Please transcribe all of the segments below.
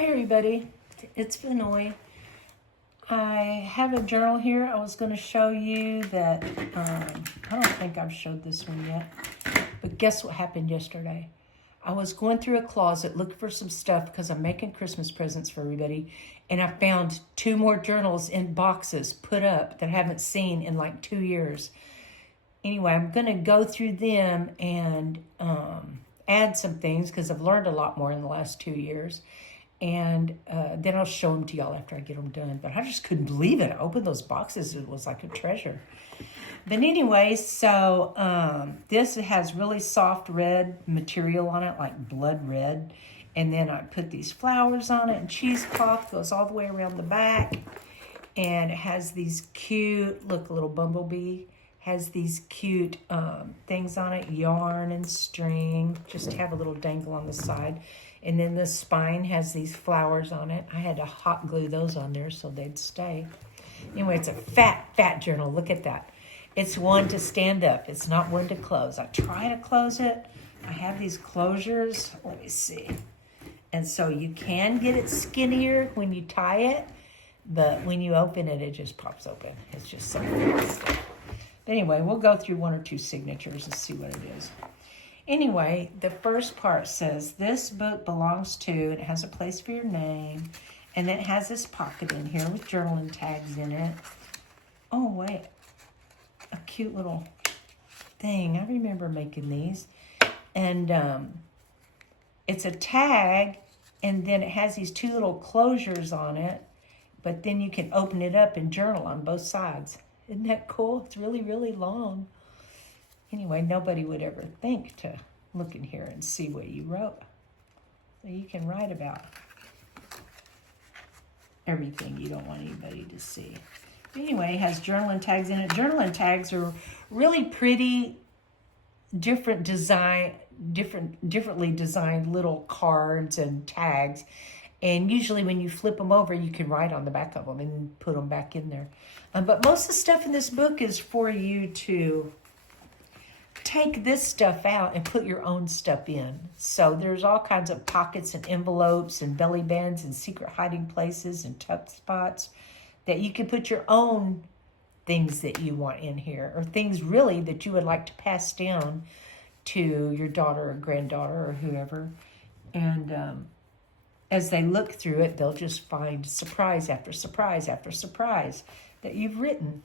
Hi everybody, it's Vinoy. I have a journal here. I was going to show you that, I don't think I've showed this one yet, but guess what happened yesterday? I was going through a closet looking for some stuff because I'm making Christmas presents for everybody, and I found 2 more journals in boxes put up that I haven't seen in like 2 years. Anyway, I'm going to go through them and add some things because I've learned a lot more in the last 2 years. And then I'll show them to y'all after I get them done. But I just couldn't believe it. I opened those boxes. It was like a treasure. But anyway, so this has really soft red material on it, like blood red. And then I put these flowers on it, and cheesecloth goes all the way around the back. And it has these cute, look, a little bumblebee. Has these cute things on it, yarn and string. Just have a little dangle on the side. And then the spine has these flowers on it. I had to hot glue those on there so they'd stay. Anyway, it's a fat journal. Look at that. It's one to stand up. It's not one to close. I try to close it. I have these closures. Let me see. And so you can get it skinnier when you tie it, but when you open it, it just pops open. It's just so fast. But anyway, we'll go through 1 or 2 signatures and see what it is. Anyway, the first part says, this book belongs to, and it has a place for your name, and then it has this pocket in here with journaling tags in it. Oh, wait, a cute little thing. I remember making these. And it's a tag, and then it has these 2 little closures on it, but then you can open it up and journal on both sides. Isn't that cool? It's really, really long. Anyway, nobody would ever think to look in here and see what you wrote. So you can write about everything you don't want anybody to see. But anyway, it has journaling tags in it. Journaling tags are really pretty, differently designed little cards and tags. And usually when you flip them over, you can write on the back of them and put them back in there. But most of the stuff in this book is for you to take this stuff out and put your own stuff in. So there's all kinds of pockets and envelopes and belly bands and secret hiding places and tuck spots that you can put your own things that you want in here, or things really that you would like to pass down to your daughter or granddaughter or whoever. And as they look through it, they'll just find surprise after surprise after surprise that you've written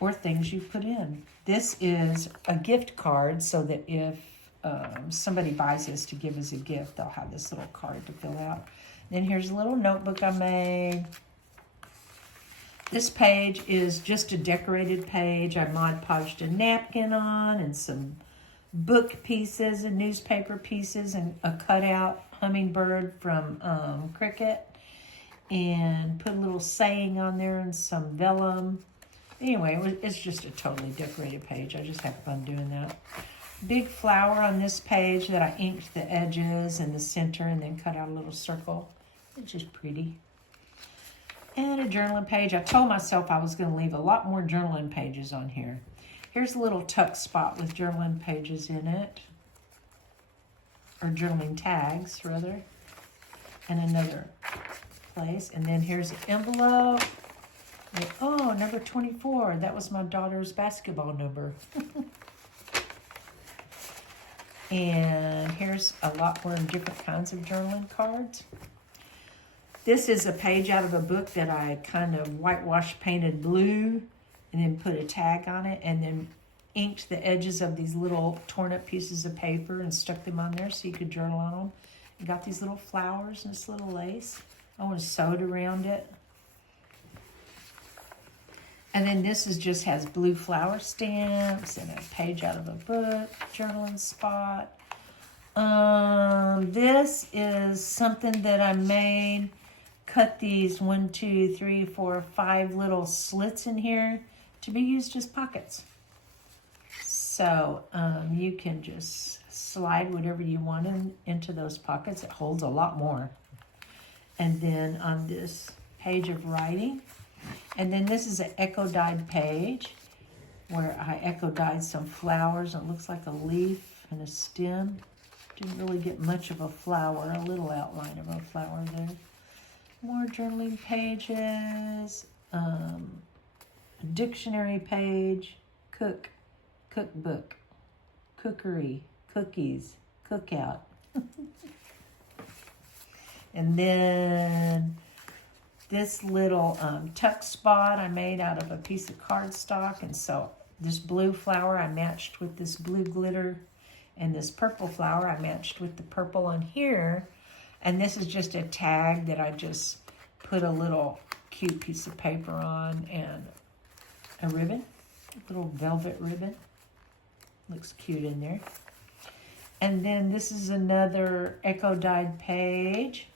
or things you've put in. This is a gift card, so that if somebody buys this to give as a gift, they'll have this little card to fill out. Then here's a little notebook I made. This page is just a decorated page. I Mod Podged a napkin on and some book pieces and newspaper pieces and a cutout hummingbird from Cricket, and put a little saying on there and some vellum. Anyway, it's just a totally decorated page. I just have fun doing that. Big flower on this page that I inked the edges and the center and then cut out a little circle. It's just pretty. And a journaling page. I told myself I was going to leave a lot more journaling pages on here. Here's a little tuck spot with journaling pages in it. Or journaling tags, rather. And another place. And then here's an envelope. Oh, number 24. That was my daughter's basketball number. And here's a lot more different kinds of journaling cards. This is a page out of a book that I kind of whitewash painted blue and then put a tag on it and then inked the edges of these little torn up pieces of paper and stuck them on there so you could journal on them. And got these little flowers and this little lace. I want to sew it around it. And then this just has blue flower stamps and a page out of a book, journaling spot. This is something that I made. Cut these 1, 2, 3, 4, 5 little slits in here to be used as pockets. So you can just slide whatever you want into those pockets. It holds a lot more. And then on this page of writing, and then this is an echo dyed page where I echo dyed some flowers. It looks like a leaf and a stem. Didn't really get much of a flower, a little outline of a flower there. More journaling pages, dictionary page, cookbook, cookery, cookies, cookout. And then this little tuck spot I made out of a piece of cardstock. And so this blue flower I matched with this blue glitter. And this purple flower I matched with the purple on here. And this is just a tag that I just put a little cute piece of paper on and a ribbon, a little velvet ribbon. Looks cute in there. And then this is another echo dyed page.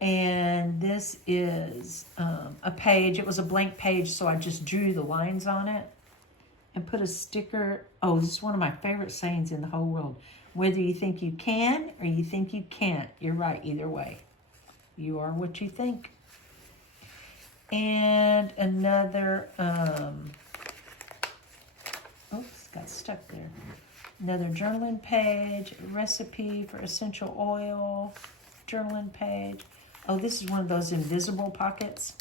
And this is a page. It was a blank page, so I just drew the lines on it and put a sticker. Oh, this is one of my favorite sayings in the whole world. Whether you think you can or you think you can't, you're right either way. You are what you think. And another, oops, got stuck there. Another journaling page, recipe for essential oil, journaling page. Oh, this is one of those invisible pockets.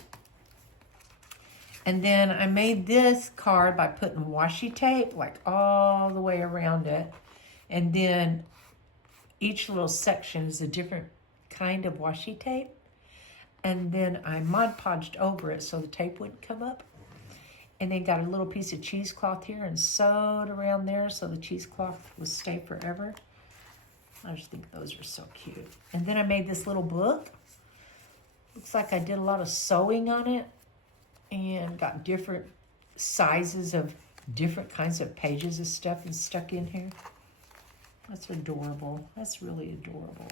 And then I made this card by putting washi tape like all the way around it. And then each little section is a different kind of washi tape. And then I Mod Podged over it so the tape wouldn't come up. And then got a little piece of cheesecloth here and sewed around there so the cheesecloth would stay forever. I just think those are so cute. And then I made this little book. Looks like I did a lot of sewing on it and got different sizes of different kinds of pages of stuff and stuck in here. That's adorable. That's really adorable.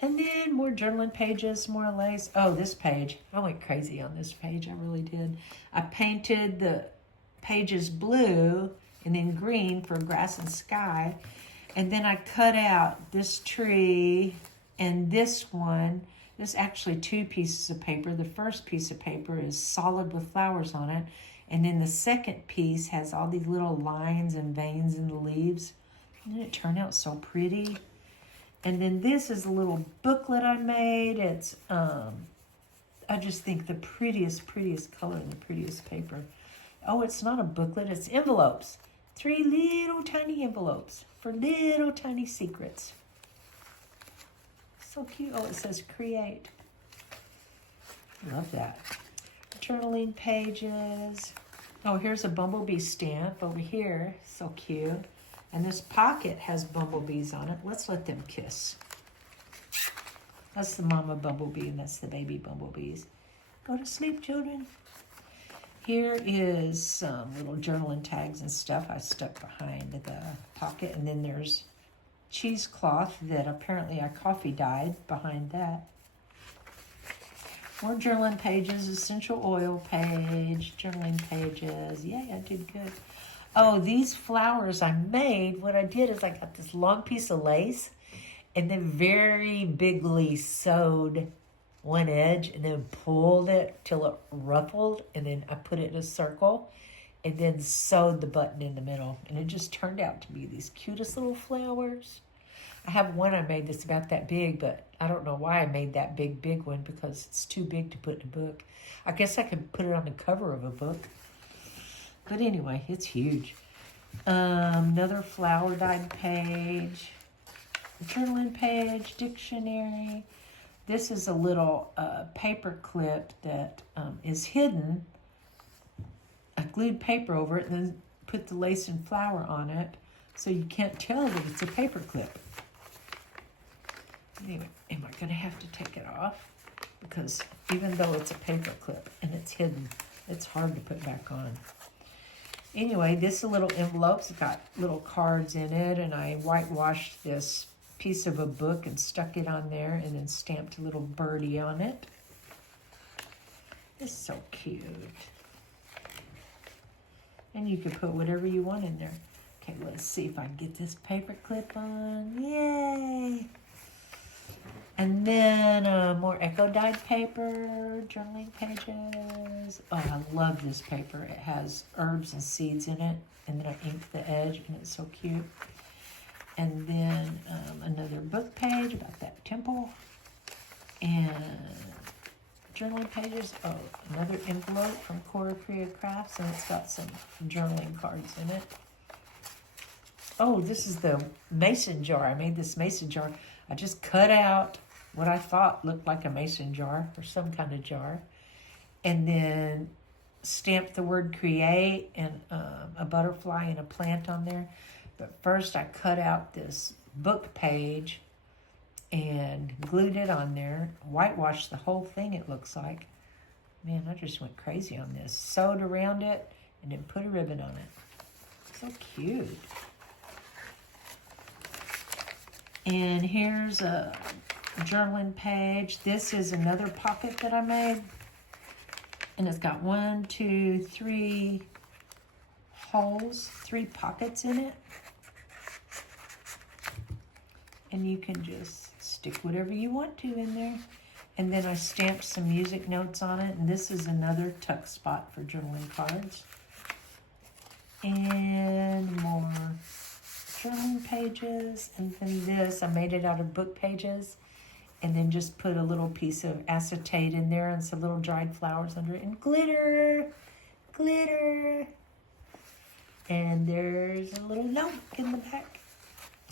And then more journaling pages, more lace. Oh, this page. I went crazy on this page. I really did. I painted the pages blue and then green for grass and sky. And then I cut out this tree and this one. There's actually two pieces of paper. The first piece of paper is solid with flowers on it. And then the second piece has all these little lines and veins in the leaves. Didn't it turn out so pretty? And then this is a little booklet I made. It's, I just think the prettiest color and the prettiest paper. Oh, it's not a booklet, it's envelopes. 3 little tiny envelopes for little tiny secrets. So cute. Oh, it says create. Love that. Journaling pages. Oh, here's a bumblebee stamp over here. So cute. And this pocket has bumblebees on it. Let's let them kiss. That's the mama bumblebee and that's the baby bumblebees. Go to sleep, children. Here is some little journaling tags and stuff I stuck behind the pocket. And then there's cheesecloth that apparently I coffee dyed behind that. More journaling pages, essential oil page, journaling pages. Yay, I did good. Oh, these flowers I made, what I did is I got this long piece of lace and then very bigly sewed one edge and then pulled it till it ruffled and then I put it in a circle and then sewed the button in the middle. And it just turned out to be these cutest little flowers. I have one I made that's about that big, but I don't know why I made that big one because it's too big to put in a book. I guess I could put it on the cover of a book. But anyway, it's huge. Another flower dyed page, journaling page, dictionary. This is a little paper clip that is hidden. I glued paper over it and then put the lace and flower on it so you can't tell that it's a paper clip. Anyway, am I going to have to take it off? Because even though it's a paper clip and it's hidden, it's hard to put back on. Anyway, this little envelope's got little cards in it, and I whitewashed this piece of a book and stuck it on there and then stamped a little birdie on it. It's so cute. And you can put whatever you want in there. Okay, let's see if I can get this paper clip on. Yay! And then more echo dyed paper, journaling pages. Oh, I love this paper. It has herbs and seeds in it. And then I inked the edge and it's so cute. And then another book page about that temple. And journaling pages. Oh, another envelope from Cora Priya Crafts, and it's got some journaling cards in it. Oh, this is the mason jar. I made this mason jar. I just cut out what I thought looked like a mason jar or some kind of jar, and then stamped the word create and a butterfly and a plant on there. But first I cut out this book page and glued it on there, whitewashed the whole thing, it looks like. Man, I just went crazy on this. Sewed around it and then put a ribbon on it. So cute. And here's a journaling page. This is another pocket that I made. And it's got 1, 2, 3 holes, 3 pockets in it. And you can just stick whatever you want to in there. And then I stamped some music notes on it. And this is another tuck spot for journaling cards. And more journaling pages. And then this, I made it out of book pages. And then just put a little piece of acetate in there and some little dried flowers under it. And glitter, glitter. And there's a little note in the back.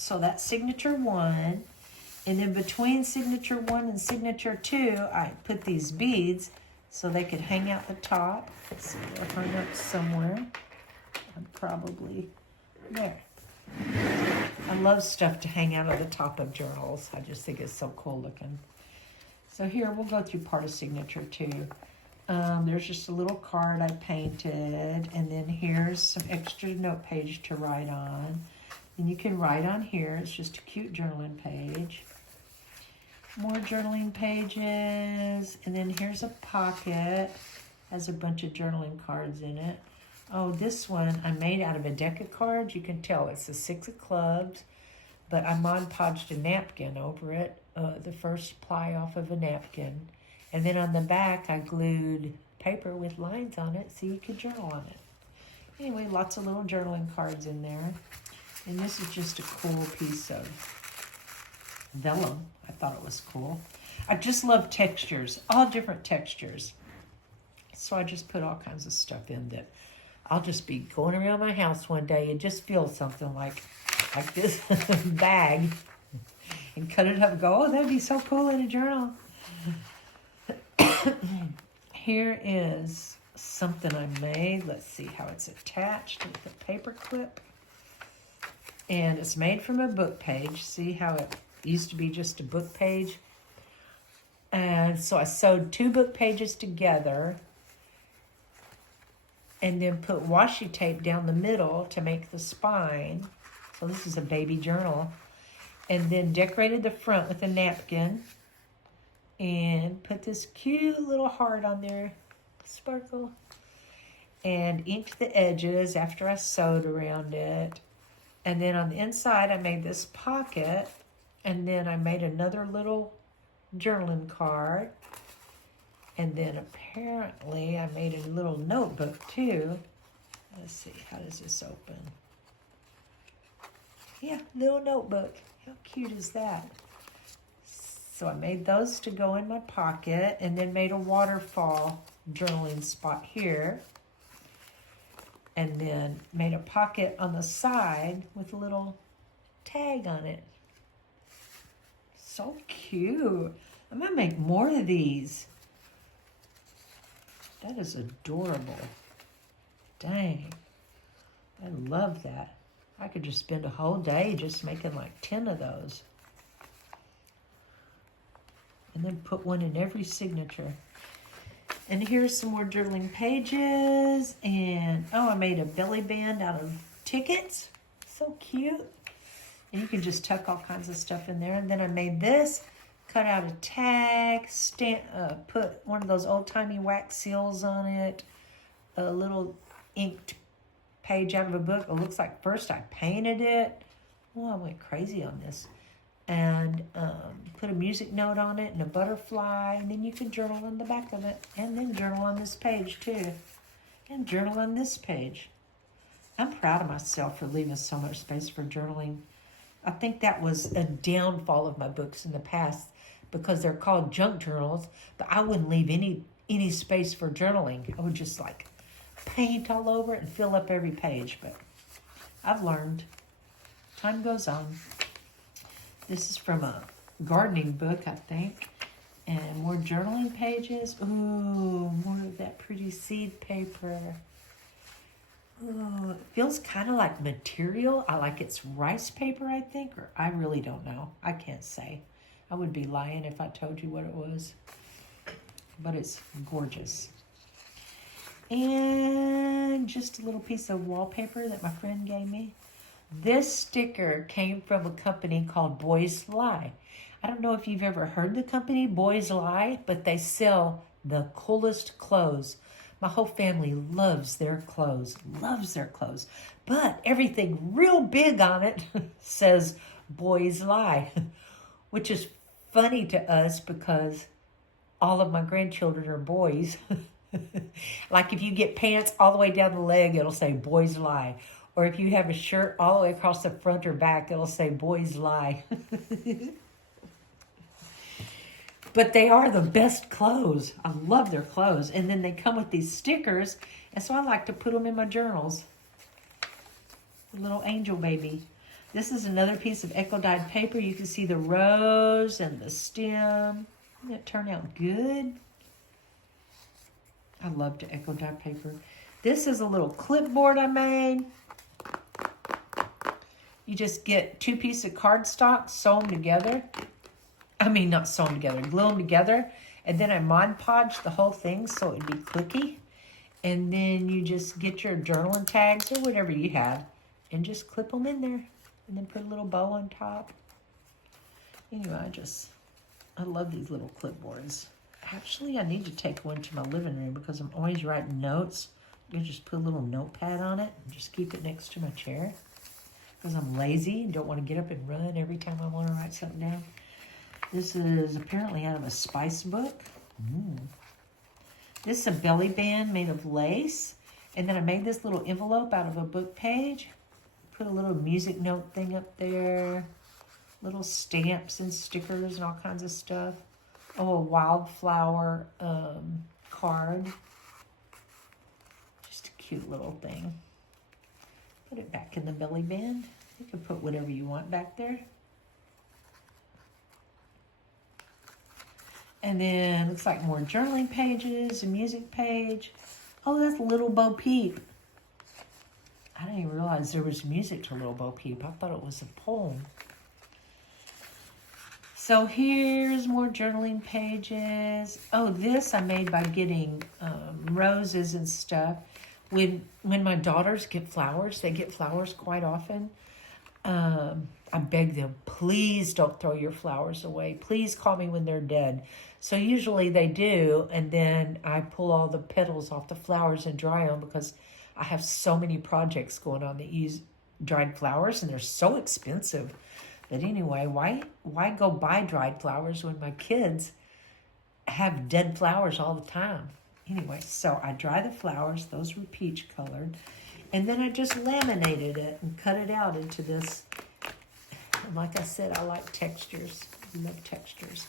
So that's signature 1. And then between signature 1 and signature 2, I put these beads so they could hang out the top. Let's see, they're hung up somewhere. I'm probably there. I love stuff to hang out of the top of journals. I just think it's so cool looking. So here, we'll go through part of signature 2. There's just a little card I painted. And then here's some extra note page to write on. And you can write on here. It's just a cute journaling page. More journaling pages. And then here's a pocket. Has a bunch of journaling cards in it. Oh, this one I made out of a deck of cards. You can tell it's a 6 of clubs. But I Mod Podged a napkin over it. The first ply off of a napkin. And then on the back I glued paper with lines on it so you could journal on it. Anyway, lots of little journaling cards in there. And this is just a cool piece of vellum. I thought it was cool. I just love textures, all different textures. So I just put all kinds of stuff in that I'll just be going around my house one day and just feel something like this bag and cut it up and go, oh, that'd be so cool in a journal. Here is something I made. Let's see how it's attached with a paper clip. And it's made from a book page. See how it used to be just a book page? And so I sewed 2 book pages together and then put washi tape down the middle to make the spine. So this is a baby journal. And then decorated the front with a napkin and put this cute little heart on there, sparkle. And inked the edges after I sewed around it. And then on the inside, I made this pocket, and then I made another little journaling card. And then apparently I made a little notebook too. Let's see, how does this open? Yeah, little notebook. How cute is that? So I made those to go in my pocket, and then made a waterfall journaling spot here. And then made a pocket on the side with a little tag on it. So cute. I'm going to make more of these. That is adorable. Dang. I love that. I could just spend a whole day just making like 10 of those. And then put one in every signature. And here's some more journaling pages. And, oh, I made a belly band out of tickets. So cute. And you can just tuck all kinds of stuff in there. And then I made this, cut out a tag, put one of those old-timey wax seals on it, a little inked page out of a book. It looks like first I painted it. Oh, I went crazy on this. And put a music note on it and a butterfly, and then you can journal on the back of it, and then journal on this page too, and journal on this page. I'm proud of myself for leaving so much space for journaling. I think that was a downfall of my books in the past because they're called junk journals, but I wouldn't leave any space for journaling. I would just like paint all over it and fill up every page, but I've learned. Time goes on. This is from a gardening book, I think. And more journaling pages. Ooh, more of that pretty seed paper. Ooh, it feels kind of like material. I like it's rice paper, I think, or I really don't know. I can't say. I would be lying if I told you what it was. But it's gorgeous. And just a little piece of wallpaper that my friend gave me. This sticker came from a company called Boys Lie. I don't know if you've ever heard the company Boys Lie, but they sell the coolest clothes. My whole family loves their clothes, But everything real big on it says Boys Lie, which is funny to us because all of my grandchildren are boys. Like if you get pants all the way down the leg, it'll say Boys Lie. Or if you have a shirt all the way across the front or back, it'll say Boys Lie. But they are the best clothes. I love their clothes. And then they come with these stickers. And so I like to put them in my journals. A little angel baby. This is another piece of eco-dyed paper. You can see the rose and the stem. Didn't it turn out good? I love to eco-dye paper. This is a little clipboard I made. You just get 2 pieces of cardstock, sew them together. I mean, not sew them together, glue them together. And then I Mod Podge the whole thing so it would be clicky. And then you just get your journaling tags or whatever you have and just clip them in there. And then put a little bow on top. Anyway, I love these little clipboards. Actually, I need to take one to my living room because I'm always writing notes. You just put a little notepad on it and just keep it next to my chair. Because I'm lazy and don't want to get up and run every time I want to write something down. This is apparently out of a spice book. This is a belly band made of lace. And then I made this little envelope out of a book page. Put a little music note thing up there. Little stamps and stickers and all kinds of stuff. Oh, a wildflower card. Just a cute little thing. Put it back in the belly band. You can put whatever you want back there. And then looks like more journaling pages, a music page. Oh, that's Little Bo Peep. I didn't even realize there was music to Little Bo Peep. I thought it was a poem. So here's more journaling pages. Oh, this I made by getting roses and stuff. When my daughters get flowers, they get flowers quite often. I beg them, please don't throw your flowers away. Please call me when they're dead. So usually they do, and then I pull all the petals off the flowers and dry them because I have so many projects going on that use dried flowers, and they're so expensive. But anyway, why go buy dried flowers when my kids have dead flowers all the time? Anyway, so I dry the flowers. Those were peach colored. And then I just laminated it and cut it out into this. And like I said, I like textures. I love textures.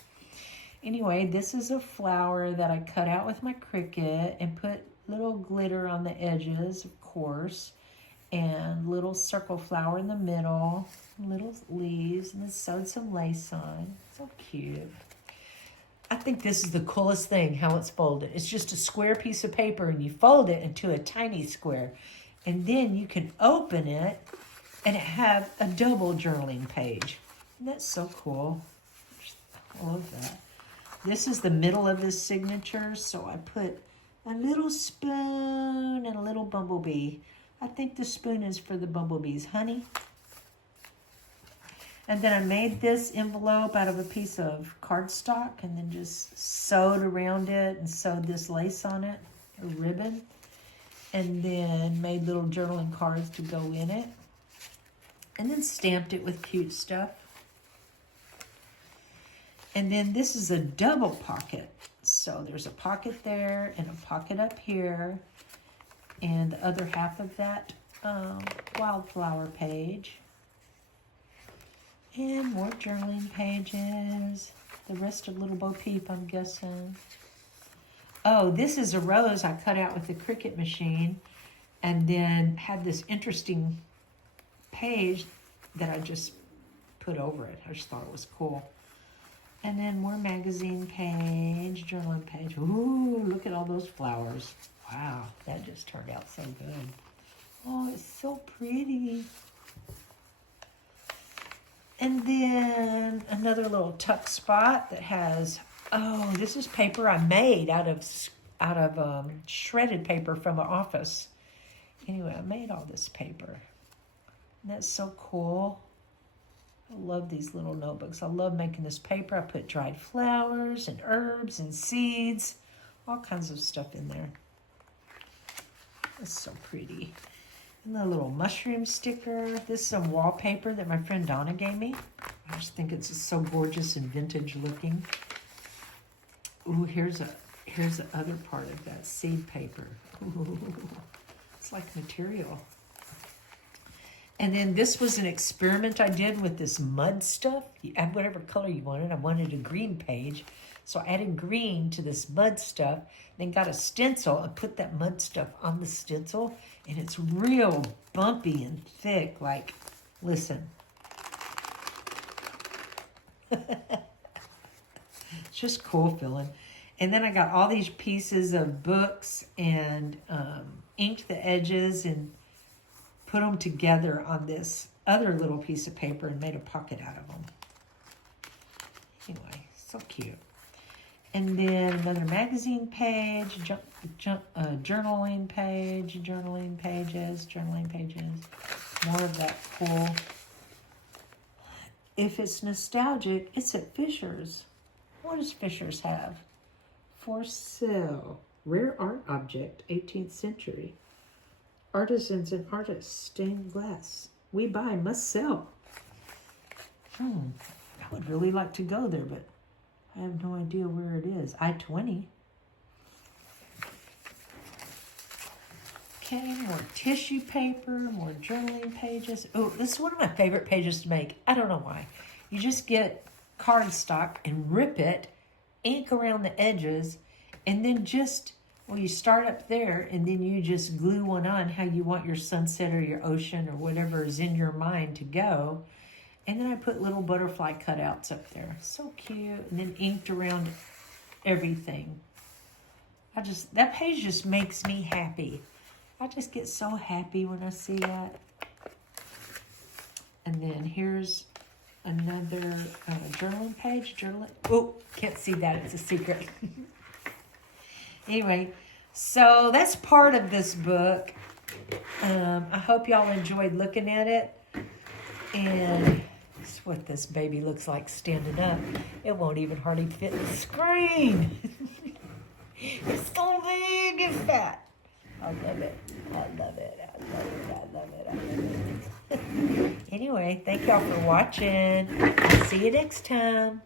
Anyway, this is a flower that I cut out with my Cricut and put little glitter on the edges, of course. And little circle flower in the middle. Little leaves. And then sewed some lace on. So cute. I think this is the coolest thing, how it's folded. It's just a square piece of paper and you fold it into a tiny square. And then you can open it and it have a double journaling page. And that's so cool. I love that. This is the middle of this signature, so I put a little spoon and a little bumblebee. I think the spoon is for the bumblebee's honey. And then I made this envelope out of a piece of cardstock and then just sewed around it and sewed this lace on it, a ribbon. And then made little journaling cards to go in it. And then stamped it with cute stuff. And then this is a double pocket. So there's a pocket there and a pocket up here. And the other half of that wildflower page. And more journaling pages. The rest of Little Bo Peep, I'm guessing. Oh, this is a rose I cut out with the Cricut machine and then had this interesting page that I just put over it. I just thought it was cool. And then more magazine page, journaling page. Ooh, look at all those flowers. Wow, that just turned out so good. Oh, it's so pretty. And then another little tuck spot that has, oh, this is paper I made out of shredded paper from an office. Anyway, I made all this paper. And that's so cool. I love these little notebooks. I love making this paper. I put dried flowers and herbs and seeds, all kinds of stuff in there. It's so pretty. And the little mushroom sticker. This is some wallpaper that my friend Donna gave me. I just think it's so gorgeous and vintage looking. Ooh, here's the other part of that seed paper. Ooh, it's like material. And then this was an experiment I did with this mud stuff. You add whatever color you wanted. I wanted a green page. So I added green to this mud stuff, then got a stencil and put that mud stuff on the stencil. And it's real bumpy and thick. Like, listen. It's just cool feeling. And then I got all these pieces of books and inked the edges and put them together on this other little piece of paper and made a pocket out of them. Anyway, so cute. And then another magazine page, journaling page, journaling pages. More of that cool. If it's nostalgic, it's at Fisher's. What does Fisher's have? For sale. Rare art object, 18th century. Artisans and artists, stained glass. We buy, must sell. I would really like to go there, but I have no idea where it is. I-20. Okay, more tissue paper, more journaling pages. Oh, this is one of my favorite pages to make. I don't know why. You just get cardstock and rip it, ink around the edges, and then just, well, you start up there, and then you just glue one on how you want your sunset or your ocean or whatever is in your mind to go. And then I put little butterfly cutouts up there. So cute. And then inked around everything. That page just makes me happy. I just get so happy when I see that. And then here's another journaling page. Oh, can't see that. It's a secret. Anyway, so that's part of this book. I hope y'all enjoyed looking at it. And this is what this baby looks like standing up. It won't even hardly fit the screen. It's so big and fat. I love it. I love it. I love it. I love it. I love it. Anyway, thank y'all for watching. I'll see you next time.